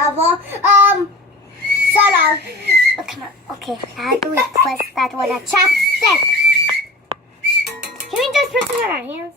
whatever. Shut up. Oh, come on. Okay, how do we twist that with a chopstick? Can we just put it in our hands?